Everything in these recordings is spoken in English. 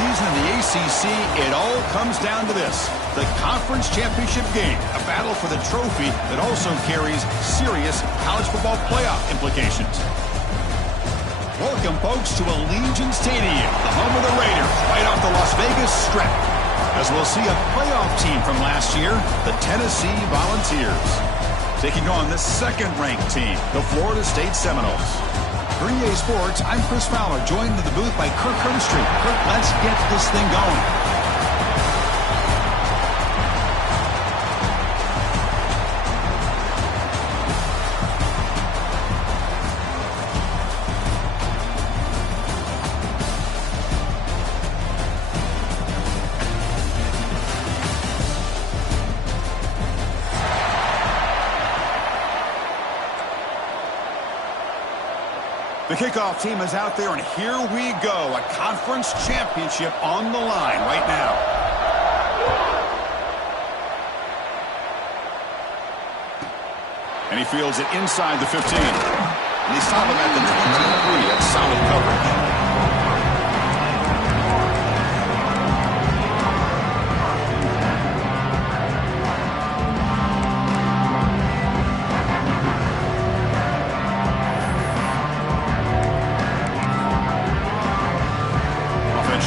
season in the ACC, it all comes down to this. The conference championship game, a battle for the trophy that also carries serious college football playoff implications. Welcome, folks, to Allegiant Stadium, the home of the Raiders, right off the Las Vegas Strip. As we'll see a playoff team from last year, the Tennessee Volunteers, taking on the second-ranked team, the Florida State Seminoles. For EA Sports, I'm Chris Fowler, joined in the booth by Kirk Herbstreit. Kirk, let's get this thing going. The kickoff team is out there, and here we go. A conference championship on the line right now. And he fields it inside the 15. And they stop him at the 23. That's solid coverage.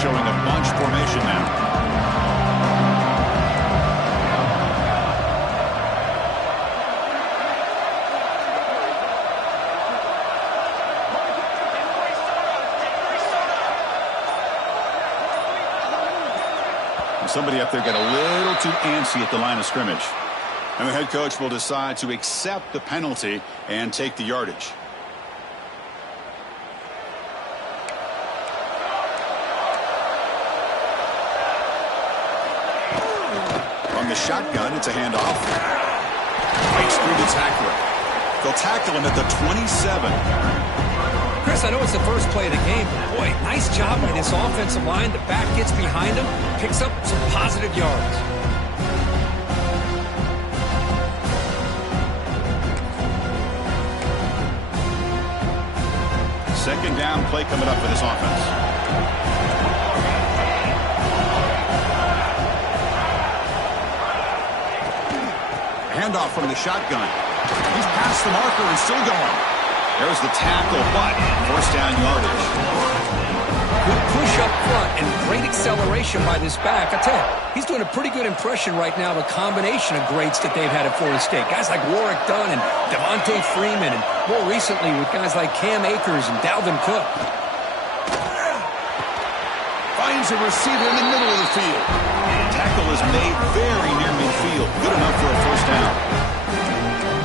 Showing a bunch formation now. Somebody up there got a little too antsy at the line of scrimmage. And the head coach will decide to accept the penalty and take the yardage. The shotgun, it's a handoff. Breaks through the tackler. They'll tackle him at the 27. Chris, I know it's the first play of the game, but boy, nice job by this offensive line. The back gets behind him, picks up some positive yards. Second down play coming up for this offense. Handoff from the shotgun. He's past the marker and still going. There's the tackle, but first down yardage. Good push up front and great acceleration by this back. I tell you, he's doing a pretty good impression right now of a combination of greats that they've had at Florida State. Guys like Warwick Dunn and Devontae Freeman, and more recently with guys like Cam Akers and Dalvin Cook. Finds a receiver in the middle of the field. Tackle is made very near midfield. Good enough for a first down.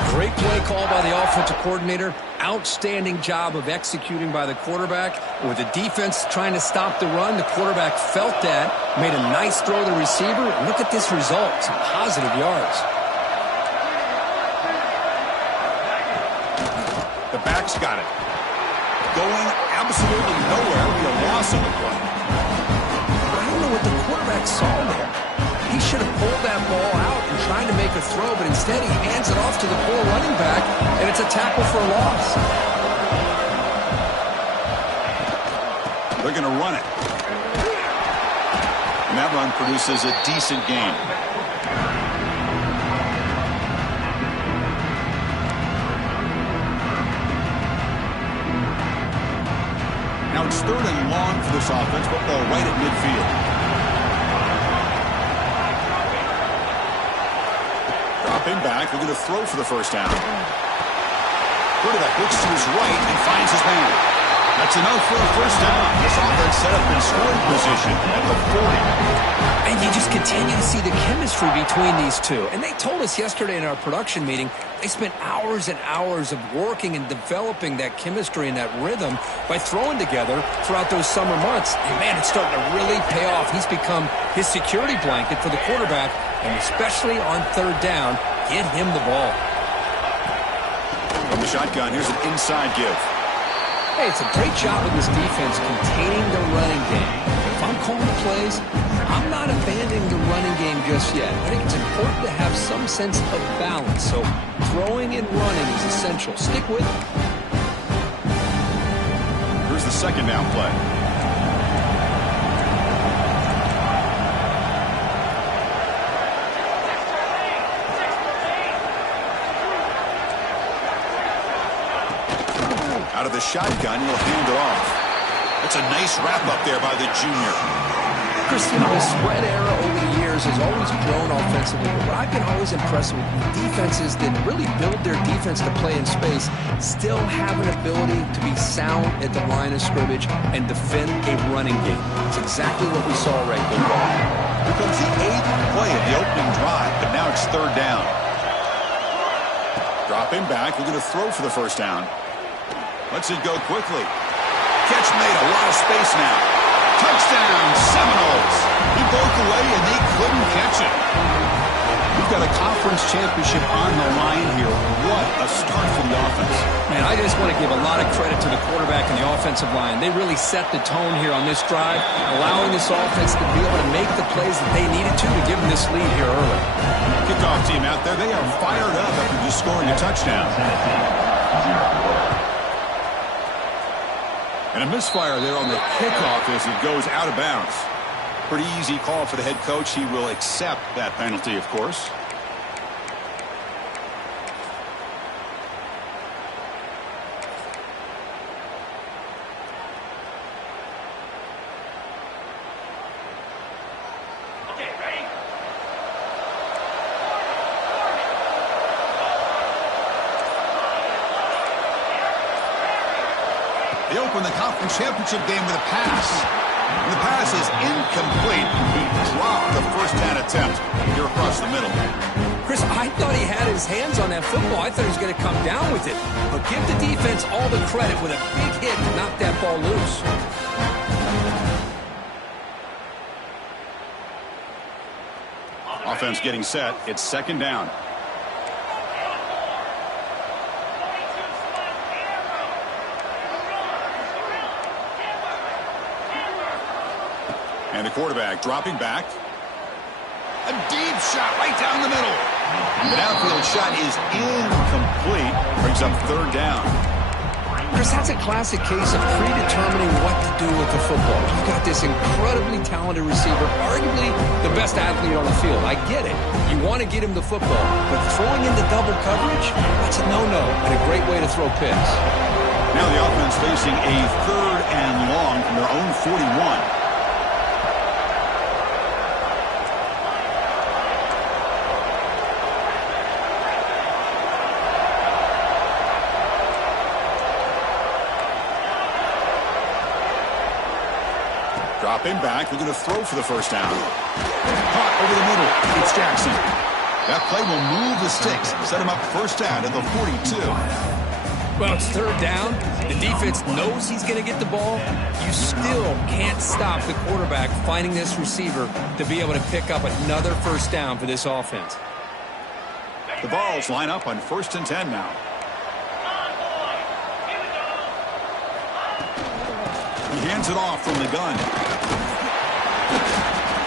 Great play call by the offensive coordinator. Outstanding job of executing by the quarterback. With the defense trying to stop the run, the quarterback felt that, made a nice throw to the receiver. Look at this result. Some positive yards. The back's got it. Going absolutely nowhere. Be a loss of the play. I don't know what the quarterback saw there. He should have pulled that ball out and tried to make a throw, but instead he hands it off to the poor running back, and it's a tackle for a loss. They're going to run it. And that run produces a decent gain. Now it's third and long for this offense, football right at midfield. Dropping back, they're going to throw for the first down. Quarterback looks to his right and finds his man. That's enough for a first down. This offense set up in scoring position at the 40. And you just continue to see the chemistry between these two. And they told us yesterday in our production meeting, they spent hours and hours of working and developing that chemistry and that rhythm by throwing together throughout those summer months. And man, it's starting to really pay off. He's become his security blanket for the quarterback, and especially on third down, get him the ball. From the shotgun, here's an inside give. Hey, it's a great job of this defense containing the running game. If I'm calling the plays, I'm not abandoning the running game just yet. I think it's important to have some sense of balance. So throwing and running is essential. Stick with it. Here's the second down play. Out of the shotgun, he'll hand it off. That's a nice wrap up there by the junior. Chris, you know, the spread era over the years has always grown offensively, but what I've been always impressed with defenses that really build their defense to play in space still have an ability to be sound at the line of scrimmage and defend a running game. It's exactly what we saw right there. Here comes the 8th play of the opening drive, but now it's 3rd down. Dropping back, we're going to throw for the 1st down. Lets it go quickly. Catch made, a lot of space now. Touchdown, Seminoles. He broke away and they couldn't catch it. We've got a conference championship on the line here. What a start for the offense. Man, I just want to give a lot of credit to the quarterback and the offensive line. They really set the tone here on this drive, allowing this offense to be able to make the plays that they needed to give them this lead here early. Kickoff team out there, they are fired up after just scoring a touchdown. And a misfire there on the kickoff as it goes out of bounds. Pretty easy call for the head coach. He will accept that penalty, of course. They open the conference championship game with a pass. And the pass is incomplete. He dropped the first down attempt here across the middle. Chris, I thought he had his hands on that football. I thought he was going to come down with it. But give the defense all the credit with a big hit to knock that ball loose. Offense getting set. It's 2nd down. And the quarterback dropping back. A deep shot right down the middle. The downfield shot is incomplete. Brings up 3rd down. Chris, that's a classic case of predetermining what to do with the football. You've got this incredibly talented receiver, arguably the best athlete on the field. I get it. You want to get him the football, but throwing into double coverage, that's a no-no and a great way to throw picks. Now the offense facing a 3rd and long from their own 41. Dropping back, we're going to throw for the 1st down. Caught over the middle. It's Jackson. That play will move the sticks. Set him up 1st down at the 42. Well, it's 3rd down. The defense knows he's going to get the ball. You still can't stop the quarterback finding this receiver to be able to pick up another 1st down for this offense. The balls line up on 1st and 10 now. He hands it off from the gun.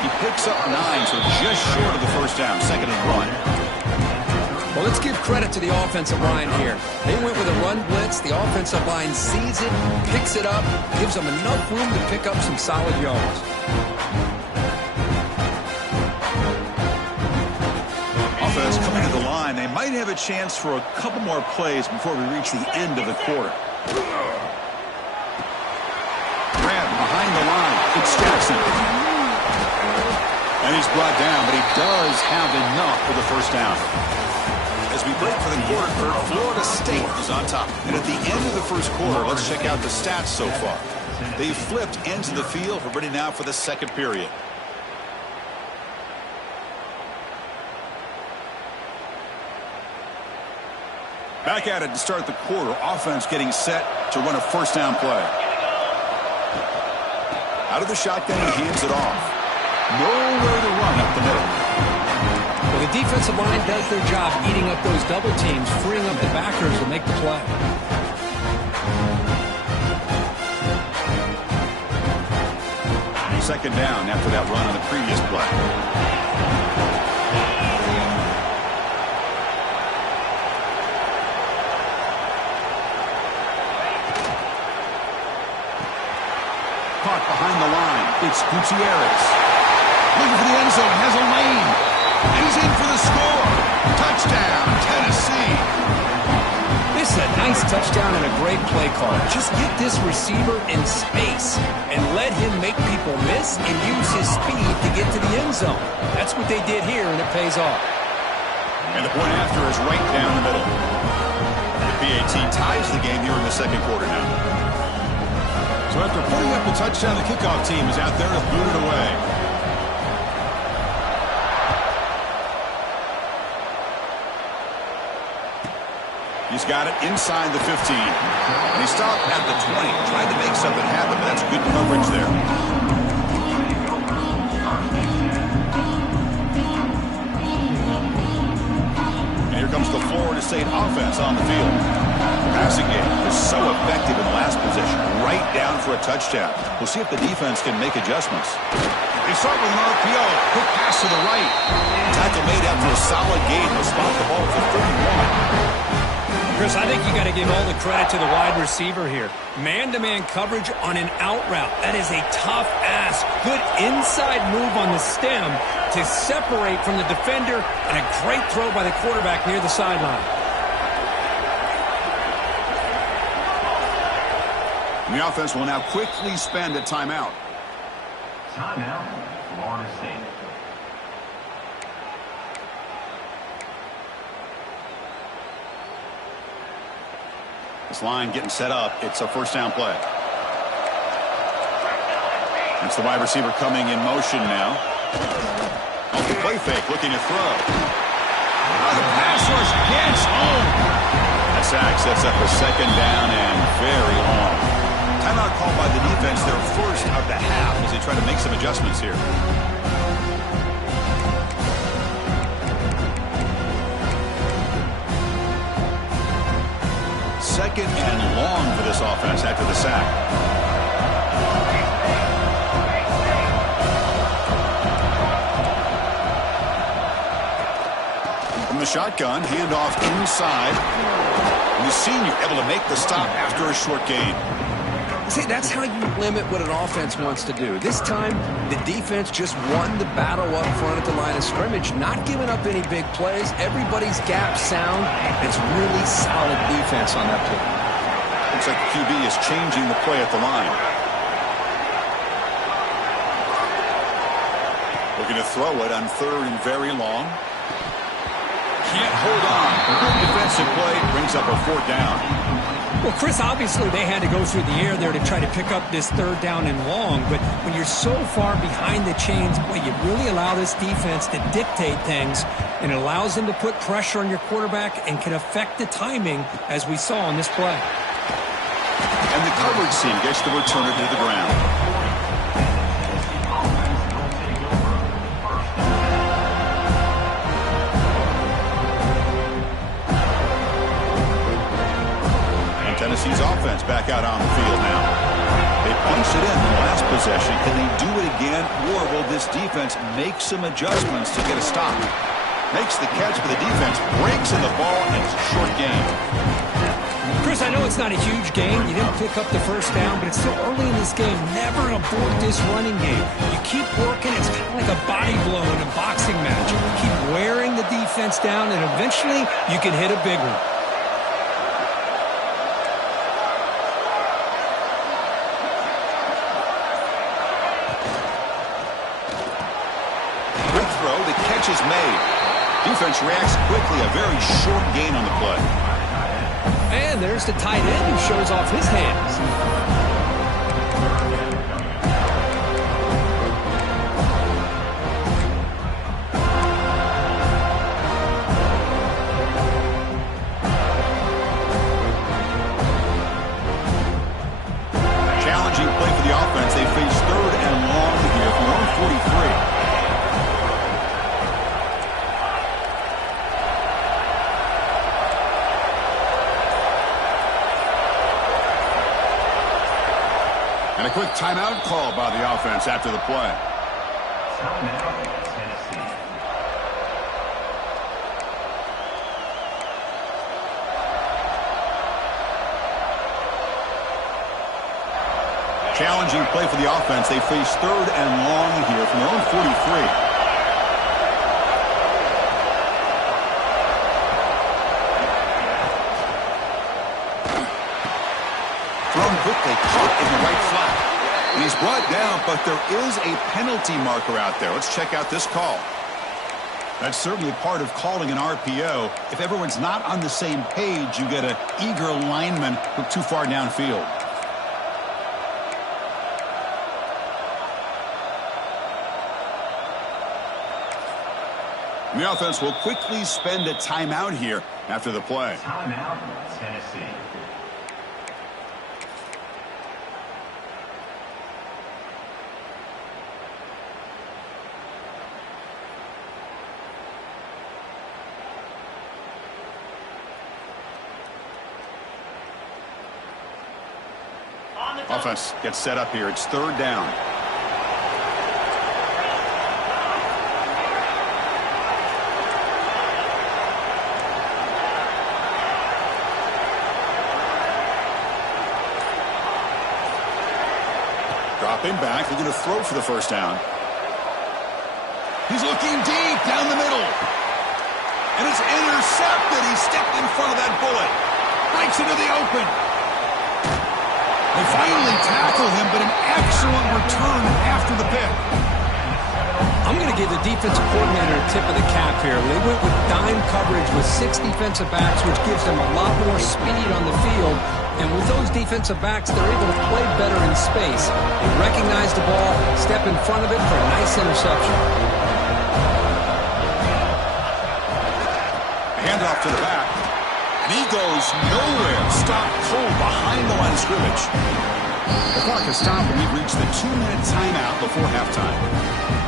He picks up 9, so just short of the 1st down. 2nd and 1. Well, let's give credit to the offensive line here. They went with a run blitz. The offensive line sees it, picks it up, gives them enough room to pick up some solid yards. Offense coming to the line. They might have a chance for a couple more plays before we reach the end of the quarter. Grab behind the line. It's Jackson. And he's brought down, but he does have enough for the 1st down. As we break for the quarter, Florida State is on top. And at the end of the 1st quarter, let's check out the stats so far. They've flipped ends of the field. We're ready now for the 2nd period. Back at it to start the quarter. Offense getting set to run a 1st down play. Out of the shotgun, he hands it off. Nowhere to run up the middle. Well, the defensive line does their job eating up those double teams, freeing up the backers to make the play. 2nd down after that run on the previous play. Caught behind the line. It's Gutierrez. Looking for the end zone. Has a lane. He's in for the score. Touchdown, Tennessee. This That's a nice touchdown and a great play call. Just get this receiver in space and let him make people miss and use his speed to get to the end zone. That's what they did here, and it pays off. And the point after is right down the middle. The PAT ties the game here in the second quarter now. So after putting up the touchdown, the kickoff team is out there to boot it away. He's got it inside the 15. And he stopped at the 20. Tried to make something happen, but that's good coverage there. And here comes the Florida State offense on the field. The passing game was so effective in the last position. Right down for a touchdown. We'll see if the defense can make adjustments. They start with an RPO. Quick pass to the right. Tackle made after a solid gain. They'll spot the ball for 31. Chris, I think you got to give all the credit to the wide receiver here. Man-to-man coverage on an out route. That is a tough ask. Good inside move on the stem to separate from the defender, and a great throw by the quarterback near the sideline. And the offense will now quickly spend a timeout. Timeout, Florida State. This line getting set up. It's a first down play. It's the wide receiver coming in motion now. Off the play fake, looking to throw. Oh, the pass rush gets home. That sack sets up a second down and very long. Timeout called by the defense, their first of the half, as they try to make some adjustments here. Second and long for this offense after the sack. From the shotgun, handoff inside. And the senior able to make the stop after a short gain. See, that's how you limit what an offense wants to do. This time, the defense just won the battle up front at the line of scrimmage, not giving up any big plays. Everybody's gap sound. It's really solid defense on that play. Looks like the QB is changing the play at the line. Looking to throw it on third and very long. Can't hold on. Defensive play brings up a fourth down. Well, Chris, obviously they had to go through the air there to try to pick up this third down and long, but when you're so far behind the chains, boy, you really allow this defense to dictate things, and it allows them to put pressure on your quarterback and can affect the timing, as we saw on this play. And the coverage team gets the returner to the ground. Tennessee's offense back out on the field now. They punched it in the last possession. Can they do it again, or will this defense make some adjustments to get a stop? Makes the catch, but the defense breaks in the ball, and it's a short game. Chris, I know it's not a huge game. You didn't pick up the first down, but it's still early in this game. Never abort this running game. You keep working. It's kind of like a body blow in a boxing match. Keep wearing the defense down, and eventually you can hit a big one. Is made. Defense reacts quickly. A very short gain on the play. And there's the tight end who shows off his hands. Challenging play for the offense. They face third and long here from 143. And a quick timeout call by the offense after the play. Timeout, Tennessee. Challenging play for the offense. They face third and long here from their own 43. Thrown quickly, caught in the right flat. And he's brought down, but there is a penalty marker out there. Let's check out this call. That's certainly part of calling an RPO. If everyone's not on the same page, you get an eager lineman who's too far downfield. The offense will quickly spend a timeout here after the play. Timeout, Tennessee. Offense gets set up here. It's third down. Dropping back, looking to throw for the first down. He's looking deep down the middle. And it's intercepted. He stepped in front of that bullet. Breaks into the open. They finally tackle him, but an excellent return after the pick. I'm going to give the defensive coordinator a tip of the cap here. They went with dime coverage with 6 defensive backs, which gives them a lot more speed on the field. And with those defensive backs, they're able to play better in space. They recognize the ball, step in front of it for a nice interception. Handoff to the back. And he goes nowhere. Stop cold behind the line of scrimmage. The clock has stopped, and we've reached the 2-minute timeout before halftime.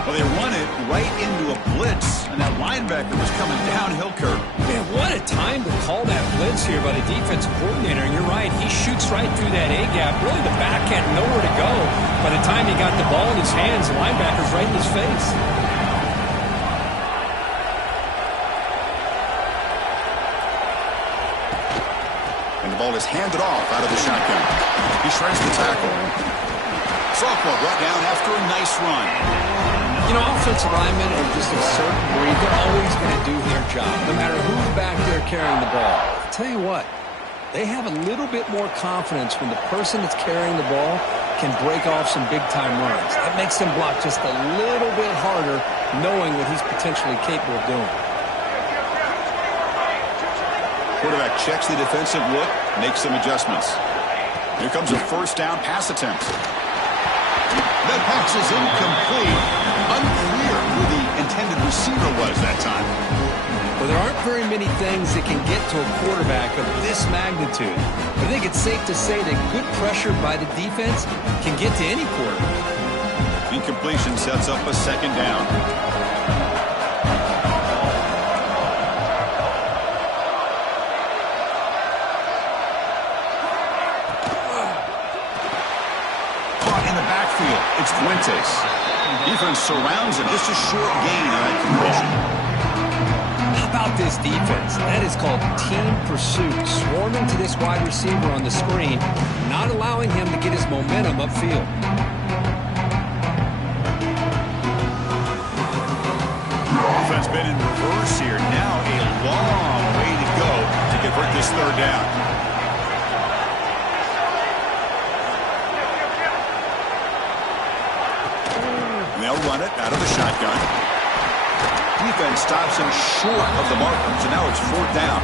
Well, they run it right into a blitz, and that linebacker was coming downhill curve. Man, what a time to call that blitz here by the defensive coordinator. And you're right, he shoots right through that A-gap. Really, the back had nowhere to go. By the time he got the ball in his hands, the linebacker's right in his face. And the ball is handed off out of the shotgun. He shreds the tackle. Sophomore brought down after a nice run. You know, offensive linemen are just a certain breed. They're always going to do their job, no matter who's back there carrying the ball. I'll tell you what, they have a little bit more confidence when the person that's carrying the ball can break off some big-time runs. That makes them block just a little bit harder, knowing what he's potentially capable of doing. Quarterback checks the defensive look, makes some adjustments. Here comes a first down pass attempt. That pass is incomplete. Unclear who the intended receiver was that time. Well, there aren't very many things that can get to a quarterback of this magnitude. But I think it's safe to say that good pressure by the defense can get to any quarterback. Incompletion sets up a second down. It's Fuentes. Defense surrounds him. Just a short gain on that completion. How about this defense? That is called team pursuit. Swarming to this wide receiver on the screen, not allowing him to get his momentum upfield. Offense been in reverse here. Now a long way to go to convert this third down. They'll run it out of the shotgun. Defense stops him short of the marker, so now it's fourth down.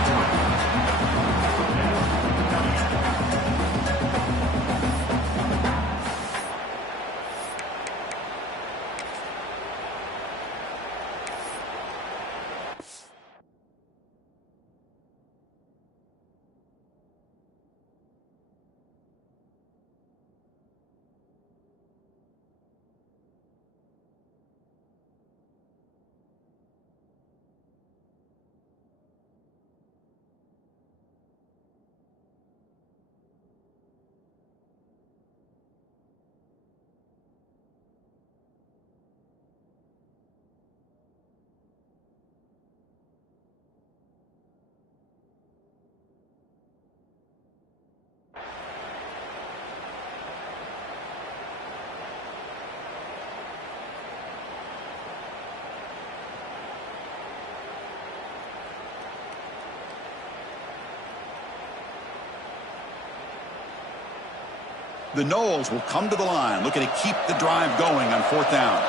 The Noles will come to the line, looking to keep the drive going on 4th down.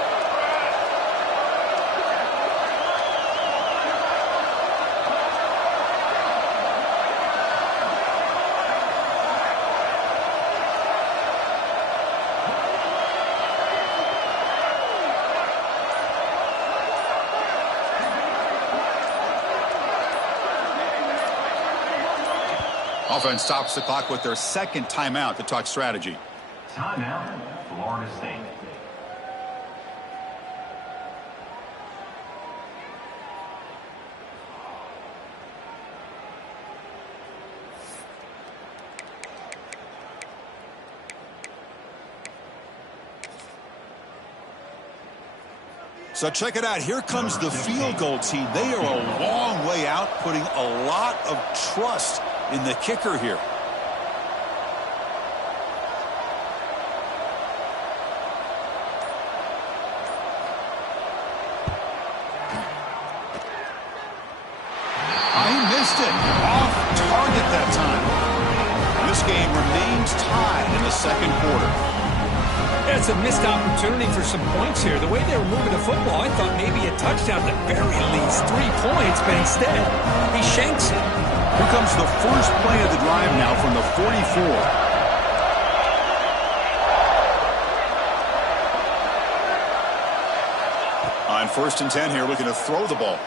Offense stops the clock with their second timeout to talk strategy. Timeout, Florida State. So check it out. Here comes the field goal team. They are a long way out, putting a lot of trust in the kicker here. He missed it. Off target that time. This game remains tied in the second quarter. It's a missed opportunity for some points here. The way they were moving the football, I thought maybe a touchdown at the very least, 3 points, but instead, he shanks it. Here comes the first play of the drive now from the 44. On 1st and 10 here, looking to throw the ball.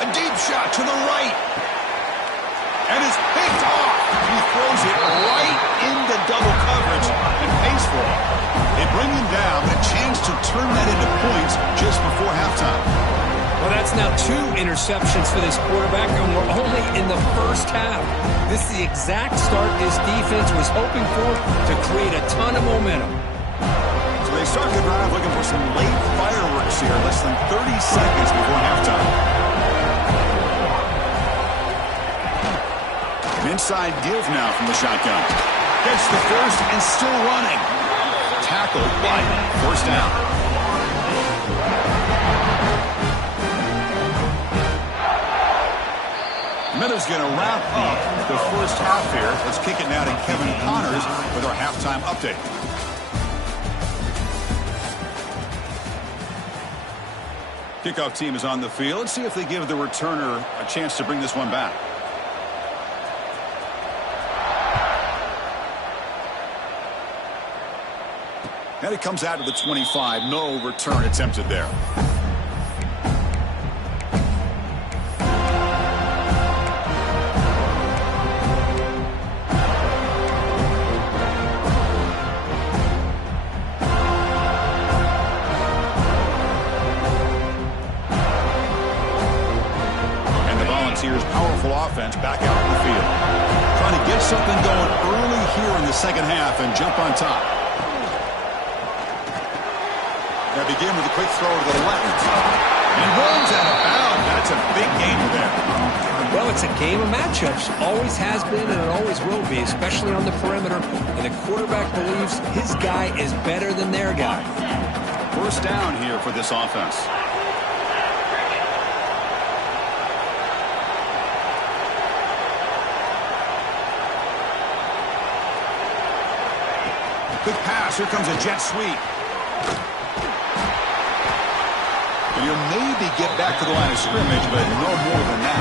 A deep shot to the right. And it's picked off. He throws it right into double coverage and pays for it. They bring him down, a chance to turn that into points just before halftime. Well, that's now 2 interceptions for this quarterback, and we're only in the first half. This is the exact start this defense was hoping for to create a ton of momentum. So they start the drive looking for some late fireworks here, less than 30 seconds before halftime. An inside give now from the shotgun. Gets the first and still running. Tackled, but 1st down. Miller's going to wrap up the first half here. Let's kick it now to Kevin Connors with our halftime update. Kickoff team is on the field. Let's see if they give the returner a chance to bring this one back. And it comes out to the 25. No return attempted there. Powerful offense back out in the field. Trying to get something going early here in the second half and jump on top. They begin with a quick throw to the left. And runs out of bounds. That's a big gain there. Well, it's a game of matchups. Always has been and it always will be, especially on the perimeter. And the quarterback believes his guy is better than their guy. 1st down here for this offense. Quick pass. Here comes a jet sweep. And he'll maybe get back to the line of scrimmage, but no more than that.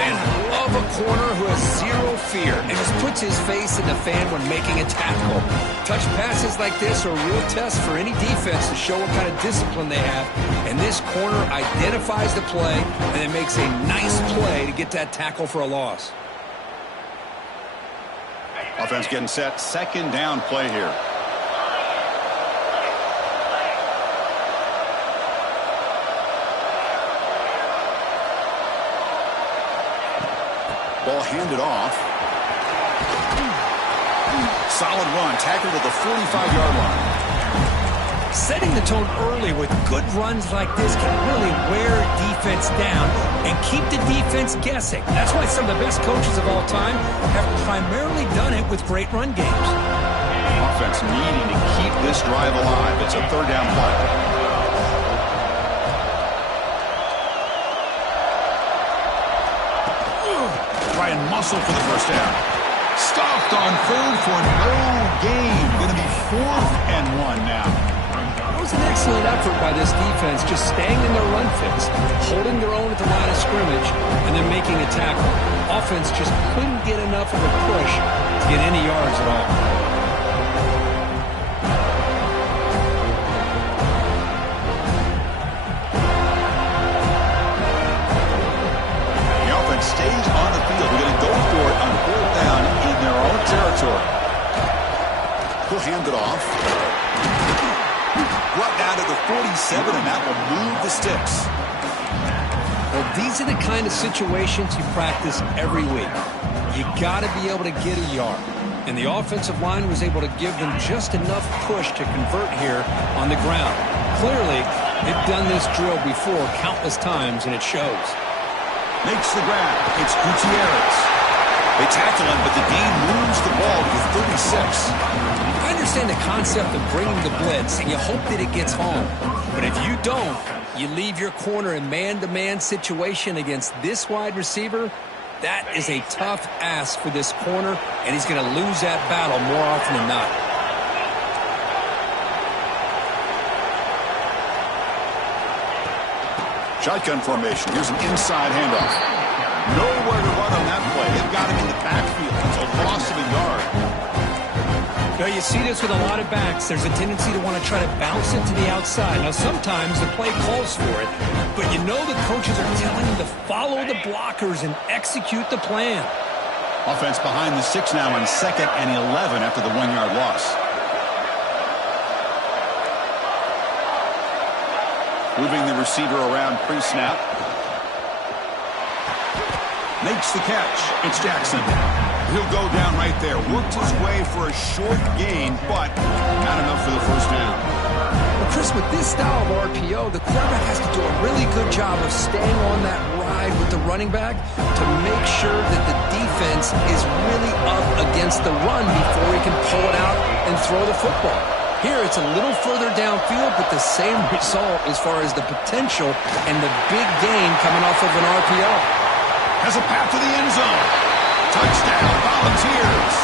Man, I love a corner who has 0 fear and just puts his face in the fan when making a tackle. Touch passes like this are a real test for any defense to show what kind of discipline they have. And this corner identifies the play and then makes a nice play to get that tackle for a loss. Offense getting set. 2nd down play here. Ball handed off. Solid run. Tackled at the 45-yard line. Setting the tone early with good runs like this can really wear defense down and keep the defense guessing. That's why some of the best coaches of all time have primarily done it with great run games. Offense needing to keep this drive alive. It's a 3rd down play. Try and muscle for the 1st down. Stuffed on third for no gain. Going to be 4th and 1 now. It was an excellent effort by this defense, just staying in their run fix, holding their own at the line of scrimmage, and then making a tackle. Offense just couldn't get enough of a push to get any yards at all. The offense stays on the field. We're going to go for it on 4th down in their own territory. He'll hand it off. Brought down to the 47, and that will move the sticks. Well, these are the kind of situations you practice every week. You got to be able to get a yard. And the offensive line was able to give them just enough push to convert here on the ground. Clearly, they've done this drill before countless times, and it shows. Makes the grab. It's Gutierrez. They tackle him, but the gain moves the ball to the 36. I understand the concept of bringing the blitz, and you hope that it gets home. But if you don't, you leave your corner in man-to-man situation against this wide receiver. That is a tough ask for this corner, and he's going to lose that battle more often than not. Shotgun formation. Here's an inside handoff. Nowhere to run on that play. They've got him in the backfield. It's a loss of a yard. Now, you see this with a lot of backs. There's a tendency to want to try to bounce it to the outside. Now, sometimes the play calls for it, but you know the coaches are telling them to follow the blockers and execute the plan. Offense behind the 6 now on 2nd and 11 after the 1-yard loss. Moving the receiver around pre-snap. Makes the catch. It's Jackson. He'll go down right there. Worked his way for a short gain, but not enough for the first down. Well, Chris, with this style of RPO, the quarterback has to do a really good job of staying on that ride with the running back to make sure that the defense is really up against the run before he can pull it out and throw the football. Here, it's a little further downfield, but the same result as far as the potential and the big gain coming off of an RPO. Has a path to the end zone. Touchdown, Volunteers.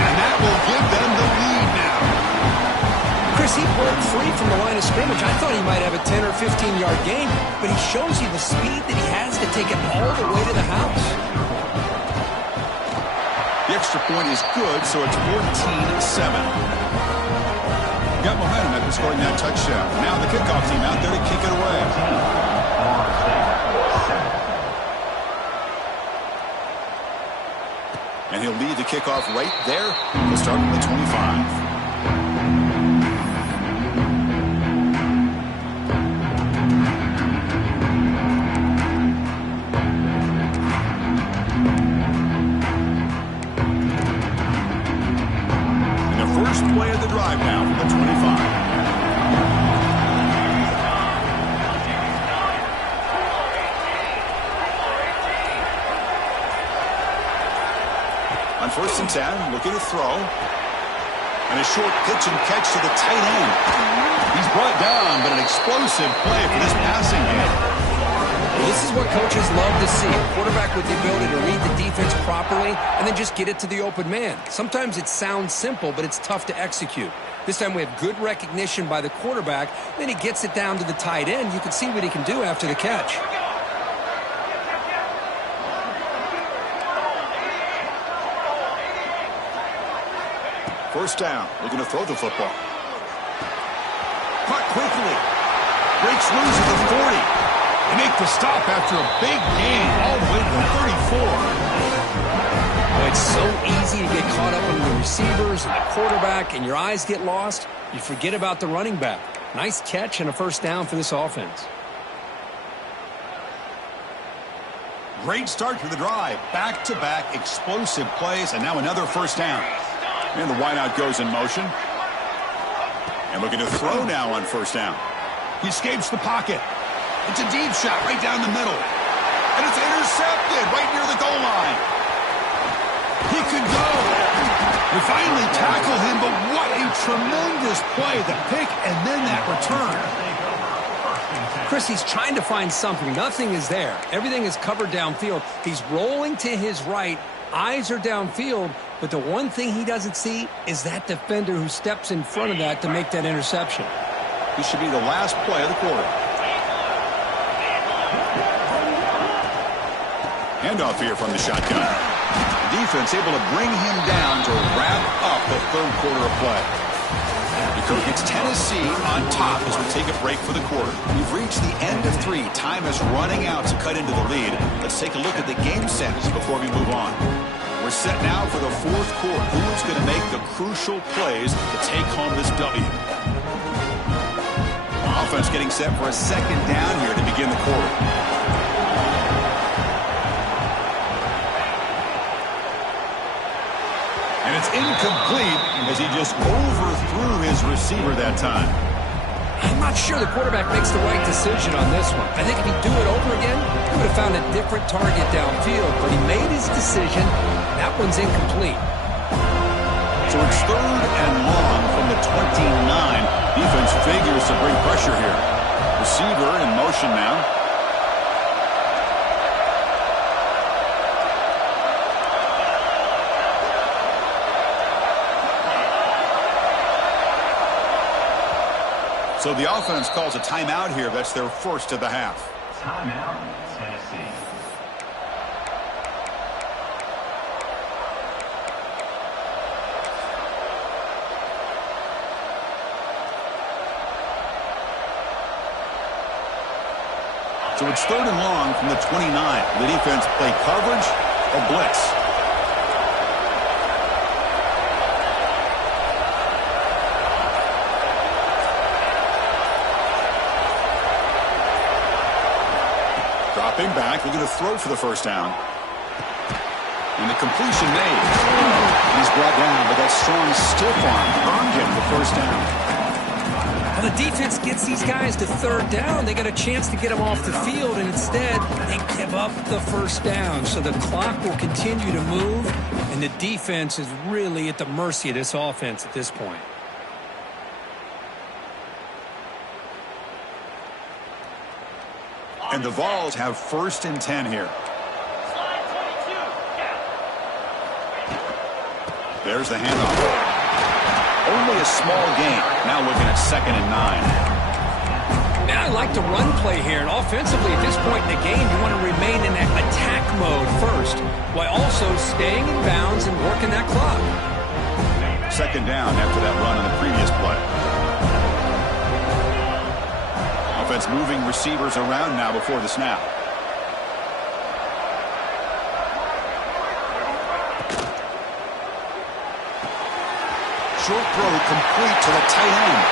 And that will give them the lead now. Chris, he broke free from the line of scrimmage. I thought he might have a 10 or 15-yard gain, but he shows you the speed that he has to take it all the way to the house. The extra point is good, so it's 14-7. Got momentum after scoring that touchdown. Now the kickoff team out there to kick it away. And he'll lead the kickoff right there. He'll start at the 25. First play of the drive now from the 25. On 1st and 10, looking to throw. And a short pitch and catch to the tight end. He's brought down, but an explosive play for this passing game. Well, this is what coaches love to see. A quarterback with the ability to read the defense properly and then just get it to the open man. Sometimes it sounds simple, but it's tough to execute. This time we have good recognition by the quarterback. Then he gets it down to the tight end. You can see what he can do after the catch. First down, looking to throw the football. Caught quickly. Breaks loose at the 40. They make the stop after a big gain all the way to the 34. Well, it's so easy to get caught up in the receivers and the quarterback, and your eyes get lost. You forget about the running back. Nice catch and a first down for this offense. Great start to the drive. Back-to-back explosive plays, and now another first down. And the wideout goes in motion. And looking to throw now on first down. He escapes the pocket. It's a deep shot right down the middle. And it's intercepted right near the goal line. He could go. We finally tackle him, but what a tremendous play. The pick and then that return. Chris, he's trying to find something. Nothing is there. Everything is covered downfield. He's rolling to his right, Eyes are downfield, but the one thing he doesn't see is that defender who steps in front of that to make that interception. This should be the last play of the quarter. Handoff here from the shotgun. The defense able to bring him down to wrap up the third quarter of play. It's Tennessee on top as we take a break for the quarter. We've reached the end of 3. Time is running out to cut into the lead. Let's take a look at the game stats before we move on. We're set now for the fourth quarter. Who's going to make the crucial plays to take home this W? Offense getting set for a second down here to begin the quarter. And it's incomplete as he just overthrew his receiver that time. I'm not sure the quarterback makes the right decision on this one. I think if he'd do it over again, he would have found a different target downfield. But he made his decision. That one's incomplete. So it's 3rd and long from the 29. Defense figures to bring pressure here. Receiver in motion now. So the offense calls a timeout here. That's their first of the half. Timeout, Tennessee. So it's 3rd and long from the 29. The defense play coverage or blitz. Dropping back, looking to throw for the first down. And the completion made. He's brought down, but that strong stiff arm earned him the first down. Well, the defense gets these guys to 3rd down. They got a chance to get them off the field, and instead they give up the first down. So the clock will continue to move, and the defense is really at the mercy of this offense at this point. And the Vols have 1st and 10 here. There's the handoff. Only a small gain. Now looking at 2nd and 9. Now I like to run play here, and offensively at this point in the game, you want to remain in that attack mode first, while also staying in bounds and working that clock. 2nd down after that run on the previous play. Offense moving receivers around now before the snap. Short throw complete to the tight end.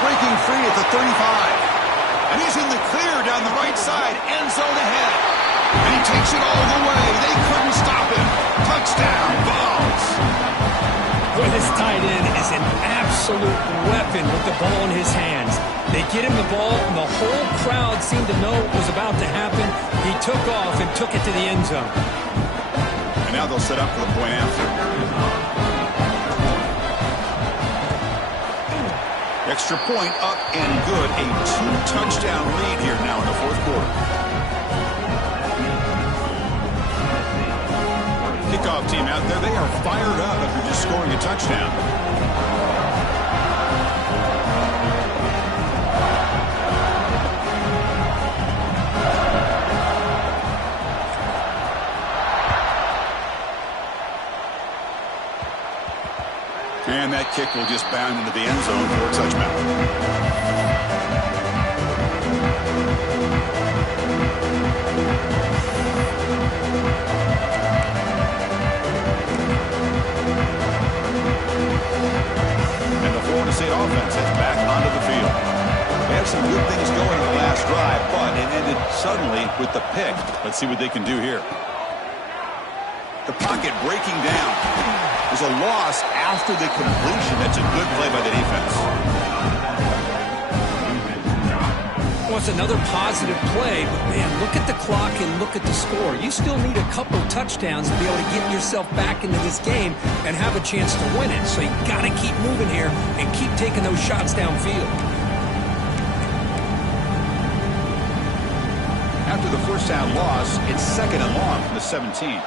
Breaking free at the 35. And he's in the clear down the right side. End zone ahead. And he takes it all the way. They couldn't stop him. Touchdown, Vols. Boy, this tight end is an absolute weapon with the ball in his hands. They get him the ball, and the whole crowd seemed to know what was about to happen. He took off and took it to the end zone. And now they'll set up for the point after. Extra point up and good. A 2-touchdown lead here now in the 4th quarter. Kickoff team out there, they are fired up after just scoring a touchdown. And that kick will just bound into the end zone for a touchdown. And the Florida State offense is back onto the field. They had some good things going in the last drive, but it ended suddenly with the pick. Let's see what they can do here. The pocket breaking down. There's a loss after the completion. That's a good play by the defense. Well, it's another positive play, but man, look at the clock and look at the score. You still need a couple touchdowns to be able to get yourself back into this game and have a chance to win it. So you got to keep moving here and keep taking those shots downfield. After the first down loss, it's 2nd and long from the 17.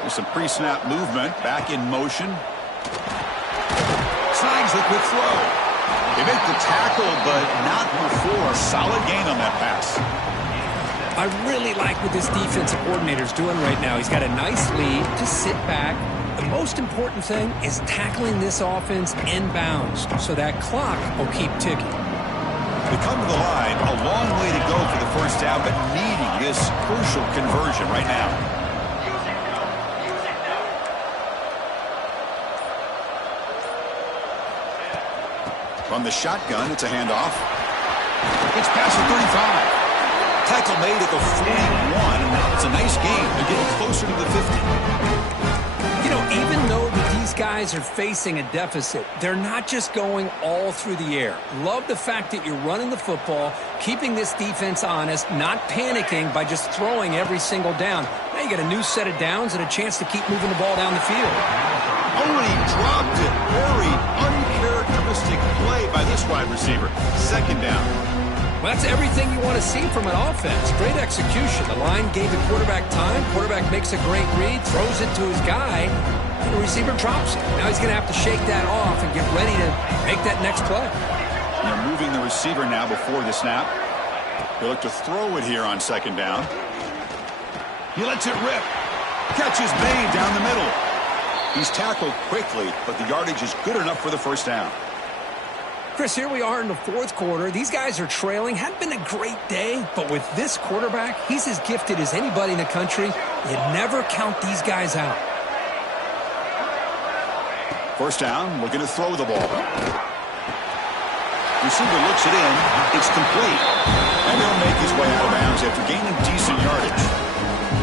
There's some pre-snap movement. Back in motion. Snags the quick throw. They make the tackle, but not before. Solid gain on that pass. I really like what this defensive coordinator is doing right now. He's got a nice lead. Just sit back. The most important thing is tackling this offense inbounds so that clock will keep ticking. We come to the line, a long way to go for the first down, but needing this crucial conversion right now. From the shotgun, it's a handoff. It's past the 35. Tackle made at the 41, and now it's a nice gain. They're getting closer to the 50. You know, even though these guys are facing a deficit, they're not just going all through the air. Love the fact that you're running the football, keeping this defense honest, not panicking by just throwing every single down. Now you got a new set of downs and a chance to keep moving the ball down the field. Oh, and he dropped it. Very uncharacteristic play by this wide receiver. Second down. Well, that's everything you want to see from an offense. Great execution. The line gave the quarterback time. Quarterback makes a great read, throws it to his guy, and the receiver drops it. Now he's going to have to shake that off and get ready to make that next play. And they're moving the receiver now before the snap. They look to throw it here on second down. He lets it rip. Catch is made down the middle. He's tackled quickly, but the yardage is good enough for the first down. Chris, here we are in the fourth quarter. These guys are trailing. Hadn't been a great day, but with this quarterback, he's as gifted as anybody in the country. You never count these guys out. First down, looking to throw the ball. Receiver looks it in. It's complete. And he'll make his way out of bounds after gaining decent yardage.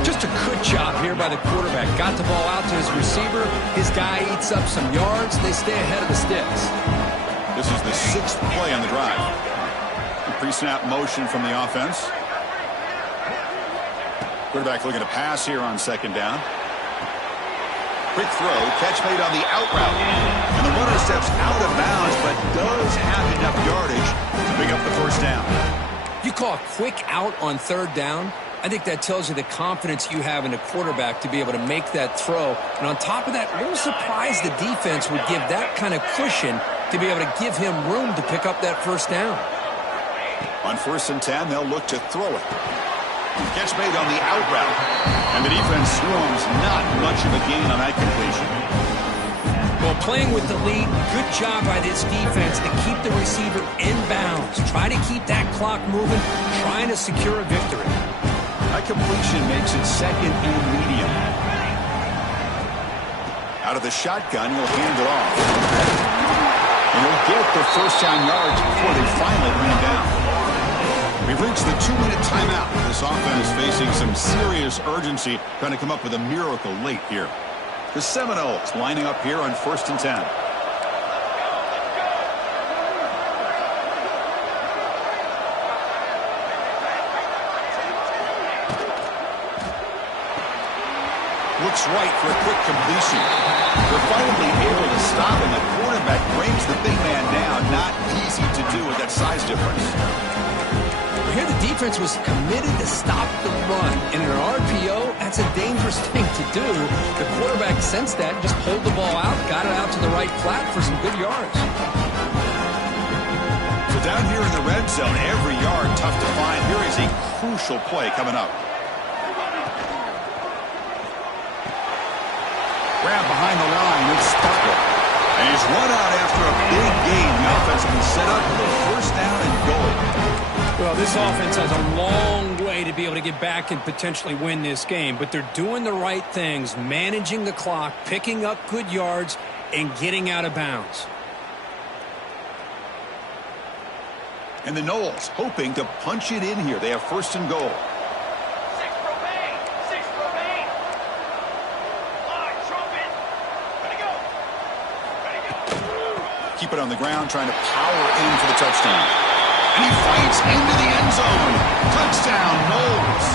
Just a good job here by the quarterback. Got the ball out to his receiver. His guy eats up some yards. They stay ahead of the sticks. This is the sixth play on the drive. Pre-snap motion from the offense. Quarterback looking to pass here on second down. Quick throw, catch made on the out route. And the runner steps out of bounds, but does have enough yardage to pick up the first down. You call a quick out on third down? I think that tells you the confidence you have in a quarterback to be able to make that throw. And on top of that, a little surprised the defense would give that kind of cushion to be able to give him room to pick up that first down. On 1st and 10, they'll look to throw it. Catch made on the out route. And the defense swarms not much of a gain on that completion. Well, playing with the lead, good job by this defense to keep the receiver in bounds. Try to keep that clock moving, trying to secure a victory. That completion makes it second and medium. Out of the shotgun, he'll hand it off. And he'll get the first down yards before they finally bring him down. We've reached the 2-minute timeout. This offense facing some serious urgency, trying to come up with a miracle late here. The Seminoles lining up here on 1st and 10. Looks right for a quick completion. They're finally able to stop him. The quarterback brings the big man down. Not easy to do with that size difference. Here the defense was committed to stop the run. And in an RPO, that's a dangerous thing to do. The quarterback sensed that, just pulled the ball out, got it out to the right flat for some good yards. So down here in the red zone, every yard tough to find. Here is a crucial play coming up. Grab behind the line, it's Stutler. And he's run out after a big gain. The offense will be set up for the first down and goal. Well, this offense has a long way to be able to get back and potentially win this game, but they're doing the right things, managing the clock, picking up good yards, and getting out of bounds. And the Noles hoping to punch it in here. They have 1st and goal. Keep it on the ground, trying to power in for the touchdown. And he fights into the end zone. Touchdown, Noles.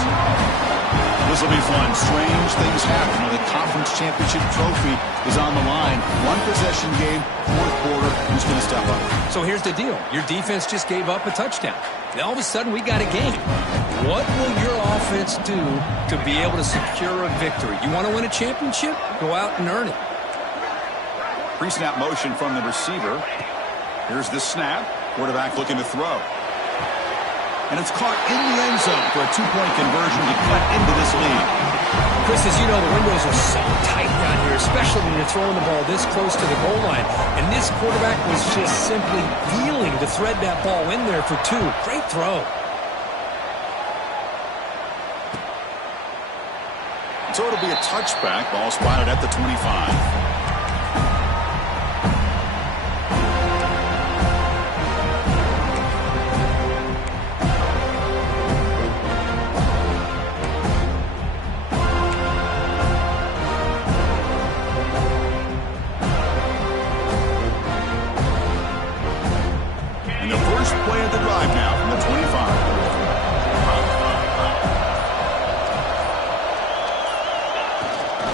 This will be fun. Strange things happen when the conference championship trophy is on the line. One possession game, fourth quarter. Who's going to step up? So here's the deal. Your defense just gave up a touchdown. And all of a sudden, we got a game. What will your offense do to be able to secure a victory? You want to win a championship? Go out and earn it. Pre-snap motion from the receiver. Here's the snap. Quarterback looking to throw. And it's caught in the end zone for a 2-point conversion to cut into this lead. Chris, as you know, the windows are so tight down here, especially when you're throwing the ball this close to the goal line. And this quarterback was just simply feeling to thread that ball in there for 2. Great throw. So it'll be a touchback. Ball spotted at the 25. Play of the drive now from the 25.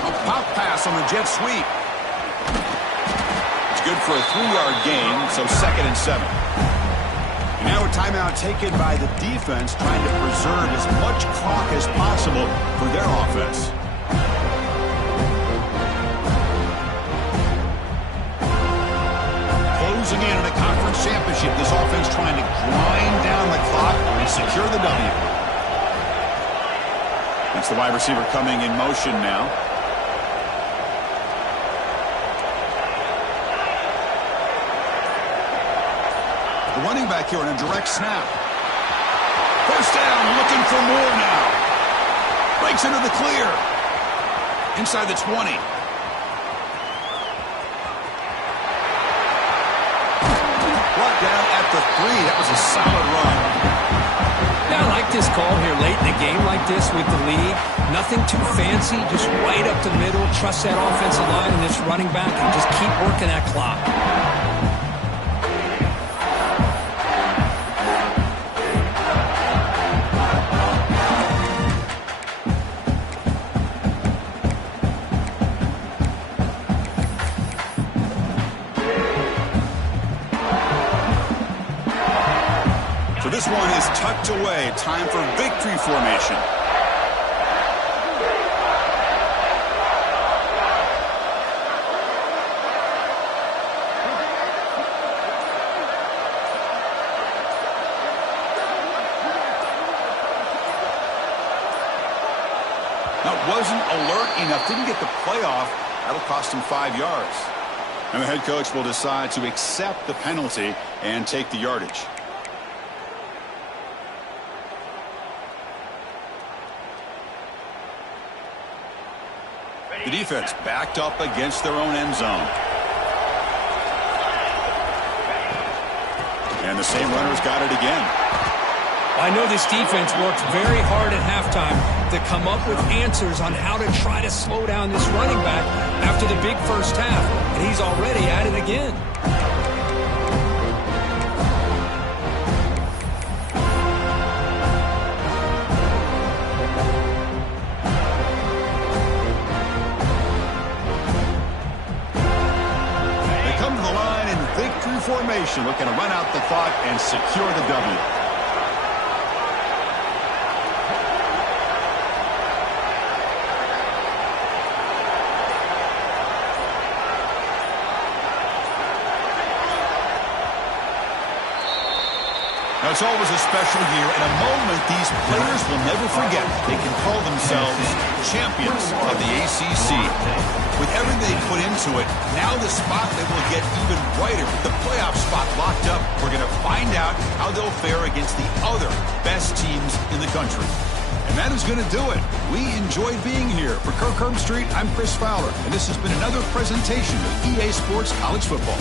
A pop pass on the jet sweep. It's good for a 3-yard gain, so 2nd and 7. And now a timeout taken by the defense, trying to preserve as much clock as possible for their offense. Closing in on a conference championship, this offense trying to grind down the clock and secure the W. That's the wide receiver coming in motion now. The running back here on a direct snap. First down, looking for more now. Breaks into the clear. Inside the 20. Down at the 3. That was a solid run. Yeah, I like this call here late in the game like this with the lead. Nothing too fancy, just right up the middle. Trust that offensive line and this running back and just keep working that clock. This one is tucked away. Time for victory formation. Now, wasn't alert enough. Didn't get the playoff. That'll cost him 5 yards. And the head coach will decide to accept the penalty and take the yardage. The defense backed up against their own end zone. And the same runner's got it again. I know this defense worked very hard at halftime to come up with answers on how to try to slow down this running back after the big first half. And he's already at it again. Formation, looking to run out the clock and secure the W. Now, it's always a special year and a moment these players will never forget. They can call themselves champions of the ACC. With everything they put into it, now the spotlight will get even brighter. With the playoff spot locked up, we're going to find out how they'll fare against the other best teams in the country. And that is going to do it. We enjoyed being here. For Kirk Herbstreit, I'm Chris Fowler, and this has been another presentation of EA Sports College Football.